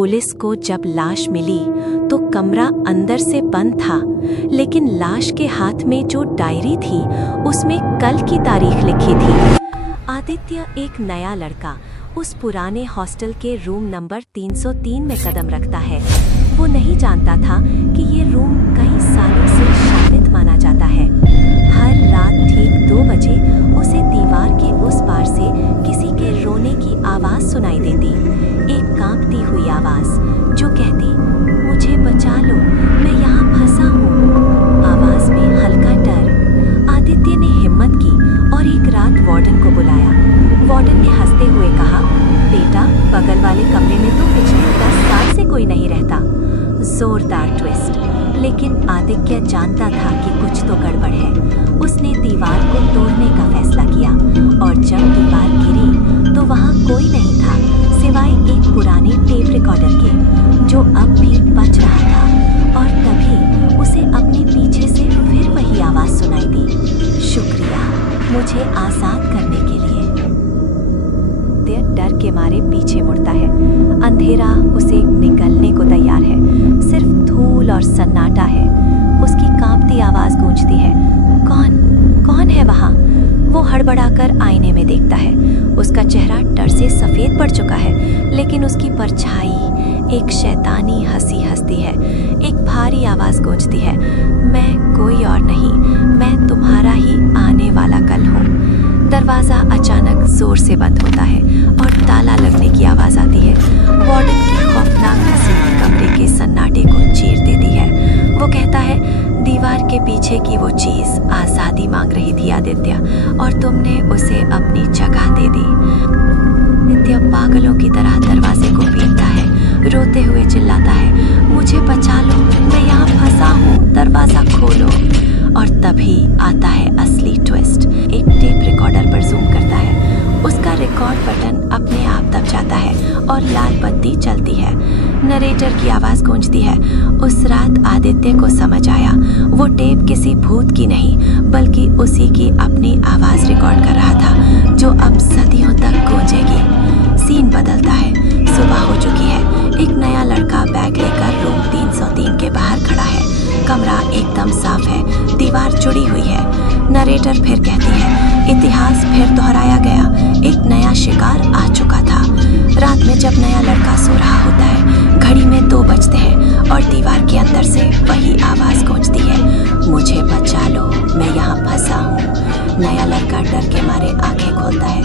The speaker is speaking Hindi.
पुलिस को जब लाश मिली तो कमरा अंदर से बंद था, लेकिन लाश के हाथ में जो डायरी थी उसमें कल की तारीख लिखी थी। आदित्य, एक नया लड़का, उस पुराने हॉस्टल के रूम नंबर 303 में कदम रखता है। वो नहीं जानता था कि ये रूम कई सालों से शापित माना जाता है। हर रात ठीक 2 बजे उसे दीवार के उस पार से किसी के रोने की आवाज़ सुनाई देती, एक कांपती हुई आवाज़ जो कहती, मुझे बचा लो, मैं यहाँ फंसा हूँ। आवाज़ में हल्का डर। आदित्य ने हिम्मत की और एक रात वार्डन को बुलाया। वार्डन ने हंसते हुए कहा, बेटा, बगल वाले कमरे में तो पिछले 10 साल से कोई नहीं रहता। जोरदार ट्विस्ट, लेकिन आदित्य जानता था कि कुछ तो गड़बड़ है। उसने दीवार को तोड़ने का फैसला किया और जब दीवार गिरी तो वहाँ कोई नहीं था सिवाय एक पुराने टेप रिकॉर्डर के, जो अब भी बज रहा था। और तभी उसे अपने पीछे से फिर वही आवाज़ सुनाई दी, शुक्रिया मुझे आज़ाद करने के लिए। डर के मारे पीछे मुड़ता है। अंधेरा उसे निगलने को तैयार है। सिर्फ धूल और सन्नाटा है। उसकी कांपती आवाज़ गूंजती है, कौन है वहाँ? वो हड़बड़ाकर आईने में देखता है। उसका चेहरा डर से सफ़ेद पड़ चुका है, लेकिन उसकी परछाई एक शैतानी हंसी हंसती है। एक भारी आवाज़ गूंजती है, मैं कोई और नहीं, मैं तुम्हारा ही आने वाला कल हूँ। दरवाज़ा अचानक जोर से बंद होता है और ताला लगने की आवाज़ आती है। वार्डन की खौफनाक हंसी कमरे के सन्नाटे को चीर देती है। वो कहता है, दीवार के पीछे की वो चीज़ आज़ादी मांग रही थी आदित्य, और तुमने उसे अपनी जगह दे दी। आदित्य पागलों की तरह दरवाजे को पीटता है, रोते हुए चिल्लाता है, मुझे बचा लो, मैं यहाँ फंसा हूँ, दरवाज़ा खोलो। और तभी आता है असली ट्विस्ट। एक टेप रिकॉर्डर पर जूम करता है। उसका रिकॉर्ड बटन अपने आप दब जाता है और लाल बत्ती चलती है। नरेटर की आवाज़ गूंजती है, उस रात आदित्य को समझ आया, वो टेप किसी भूत की नहीं बल्कि उसी की अपनी आवाज़ रिकॉर्ड कर रहा था, जो अब सदियों तक गूंजेगी। सीन बदलता है। सुबह हो चुकी है। एक नया लड़का बैग लेकर रूम 303 के बाहर खड़ा है। कमरा एकदम साफ है, दीवार जुड़ी हुई है। नरेटर फिर कहती है, इतिहास फिर दोहराया गया, एक नया शिकार आ चुका था। रात में जब नया लड़का सो रहा होता है, घड़ी में 2 बजते हैं और दीवार के अंदर से वही आवाज़ गूंजती है, मुझे बचा लो, मैं यहाँ फंसा हूँ। नया लड़का डर के मारे आंखें खोलता है।